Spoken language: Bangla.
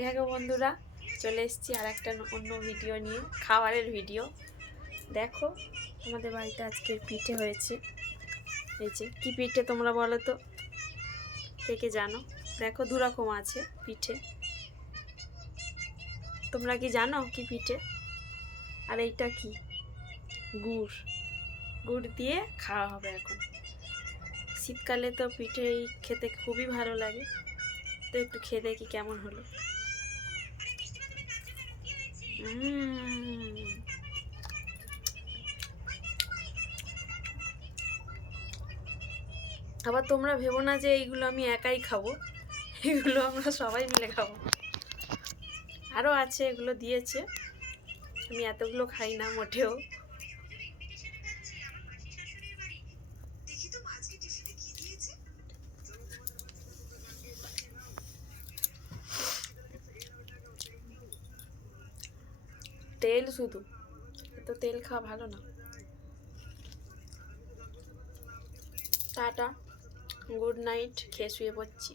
দেখো বন্ধুরা, চলে এসেছি আর একটা অন্য ভিডিও নিয়ে, খাবারের ভিডিও। দেখো আমাদের বাড়িতে আজকে পিঠে হয়েছে। এই যে কি পিঠে তোমরা বলো তো, কে কে জানো? দেখো দু রকম আছে পিঠে, তোমরা কি জানো কি পিঠে? আর এইটা কি? গুড়, গুড় দিয়ে খাওয়া হবে এখন। শীতকালে তো পিঠে খেতে খুবই ভালো লাগে, তো একটু খেয়ে দেখি কেমন হলো। আবার তোমরা ভেবো না যে এইগুলো আমি একাই খাবো, এগুলো আমরা সবাই মিলে খাবো। আরও আছে, এগুলো দিয়েছে, আমি এতগুলো খাই না মোটেও। তেল শুধু, এত তেল খাওয়া ভালো না। টাটা, গুড নাইট, খেয়ে শুয়ে পড়ছি।